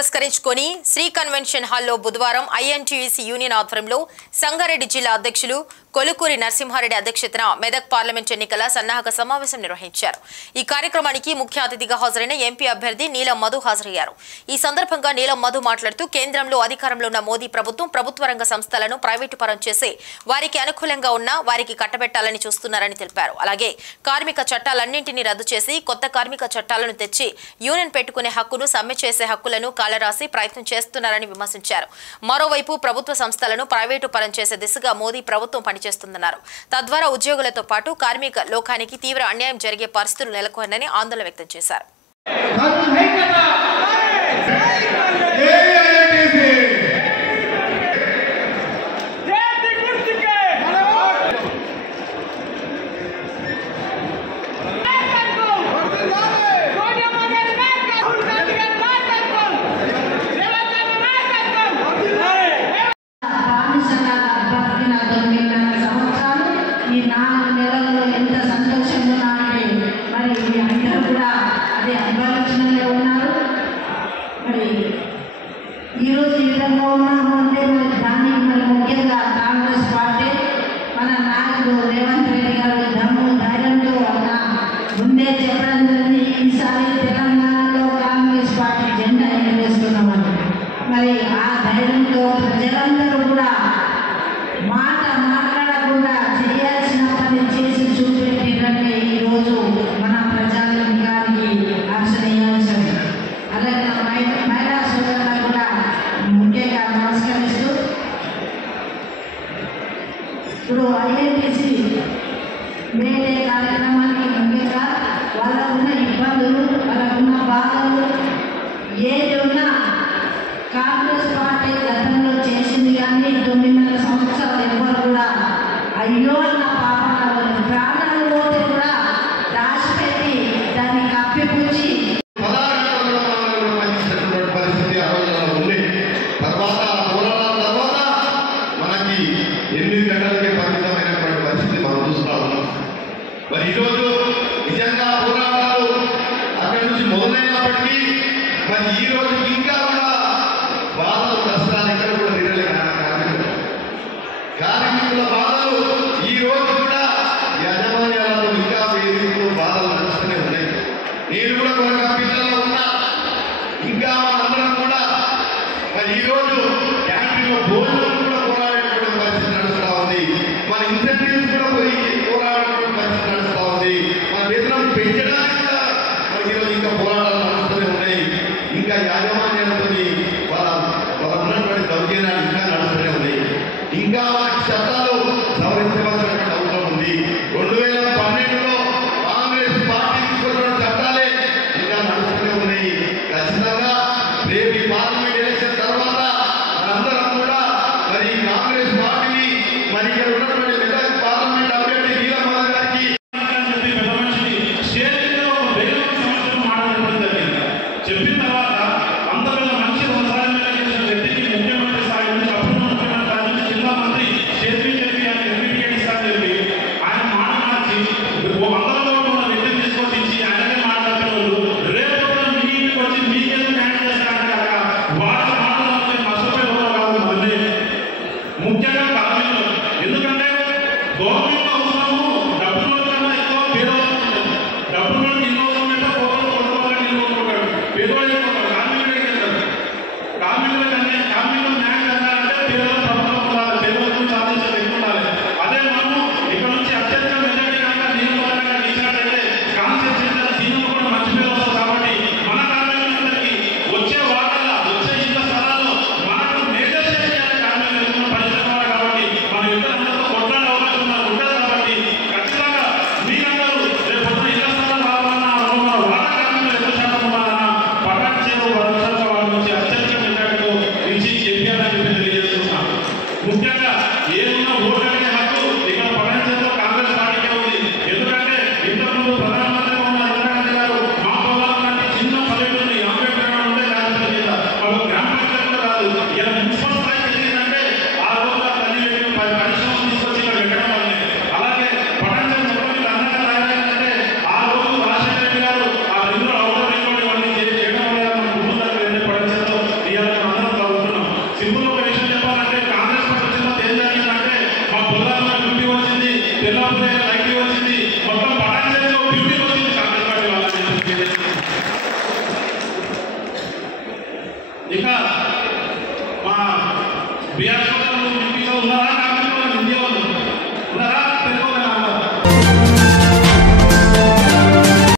పురస్కరించుకొని శ్రీ కన్వెన్షన్ హాల్లో బుధవారం ఐఎన్టీయూసీ యూనియన్ ఆధ్వర్యంలో సంగారెడ్డి జిల్లా అధ్యక్షులు కొలుకూరి నరసింహారెడ్డి అధ్యక్షతన మెదక్ పార్లమెంట్ ఎన్నికల సన్నాహక సమావేశం నిర్వహించారు. ఈ కార్యక్రమానికి ముఖ్య అతిథిగా హాజరైన ఎంపీ అభ్యర్థి నీలం మధు హాజరయ్యారు. ఈ సందర్భంగా నీలం మధు మాట్లాడుతూ కేంద్రంలో అధికారంలో ఉన్న మోదీ ప్రభుత్వం ప్రభుత్వ రంగ సంస్థలను ప్రైవేటు పరం చేసి వారికి అనుకూలంగా ఉన్న వారికి కట్టబెట్టాలని చూస్తున్నారని తెలిపారు. అలాగే కార్మిక చట్టాలన్నింటినీ రద్దు చేసి కొత్త కార్మిక చట్టాలను తెచ్చి యూనియన్ పెట్టుకునే హక్కును సమ్మె చేసే హక్కులను కాలరాసి ప్రయత్నం చేస్తున్నారని విమర్శించారు. మరోవైపు ప్రభుత్వ సంస్థలను ప్రైవేటు పరం చేసే దిశగా మోదీ ప్రభుత్వం పనిచేస్తుందన్నారు. తద్వారా ఉద్యోగులతో పాటు కార్మిక లోకానికి తీవ్ర అన్యాయం జరిగే పరిస్థితులు నెలకొన్నాయని ఆందోళన వ్యక్తం చేశారు. ఈరోజు ఈ విధంగా ఉన్నాము అంటే దానికి మరి ముఖ్యంగా కాంగ్రెస్ పార్టీ మన నాయకుడు రేవంత్ రెడ్డి గారు దమ్ము ధైర్యంతో ముందే చెప్పడం జరిగింది. ఈసారి తెలంగాణలో కాంగ్రెస్ పార్టీ జెండా ఎగరేస్తున్నామని. మరి ఆ ధైర్యంతో ప్రజలందరూ కూడా మాట మాట్లాడకుండా చేయాల్సిన పని చేసి చూపెట్టినట్టే ఈరోజు మన ప్రజానికానికి హర్షణీయాంశం. అలాగే మహిళా సోదరులకు కూడా ముఖ్యంగా నమస్కరిస్తూ ఇప్పుడు ఐఎన్టీసీ మేడే కార్యక్రమానికి ముఖ్యంగా వాళ్ళకున్న ఇబ్బందులు, వాళ్ళకున్న బాధలు ఏది ఉన్నా కాంగ్రెస్ పార్టీ గతంలో చేసింది. కానీ 9 సంవత్సరాలు ఎవరు కూడా అయ్యో నా పాప ప్రాణాలు పోతే కూడా దాచిపెట్టి దాన్ని కప్పిపుచ్చి ఎన్ని గంటలకే పరిమితమైనటువంటి పరిస్థితి మనం చూస్తూ ఉన్నాం. మరి ఈరోజు నిజంగా పోరాటాలు అక్కడి నుంచి మొదలైనప్పటికీ మరి ఈ రోజు ఇంకా కూడా బాధలు కష్టాలు ఇక్కడ కూడా తీరలేదు. కార్మికుల బాధలు ఈ రోజు కూడా యాజమాన్యాలలో ఇంకా వేదికలు బాధలు నడుస్తూనే ఉన్నాయి. నేను కూడా కొన్ని కంపెనీలలో ఉన్నా. ఇంకా మనందరం కూడా మరి ఈరోజు క్యాంటీన్లో భోజనం కూడా పోరాడేటువంటి పరిస్థితి నడుస్తూ ఉంది. మన ఇన్సెంటివ్స్ కూడా పోయి పోరాడేటువంటి పరిస్థితి నడుస్తూ ఉంది. మన వేతనం పెంచడానికి కూడా మనకి ఈరోజు ఇంకా పోరాటాలు నడుస్తూనే ఉన్నాయి. ఇంకా యాజమాన్యాలతో వాళ్ళ ఉన్నటువంటి దౌర్జన్యాలు ఇంకా నడుస్తూనే ఉన్నాయి. ఇంకా మనకి చట్టాలు సవరించవలసినటువంటి అవసరం ఉంది. 2012లో కాంగ్రెస్ పార్టీ తీసుకొచ్చిన చట్టాలే ఇంకా నడుస్తూనే ఉన్నాయి. ఖచ్చితంగా రేపు ఈ పార్లమెంట్ ఎలక్షన్ తర్వాత మనందరం కూడా మరి కాంగ్రెస్ పార్టీని మరి ఇక్కడ ఉన్నటువంటి మెదక్ పార్లమెంట్ అభ్యర్థి నీలం మధు గారికి చెప్పిన తర్వాత అంత విశ్వ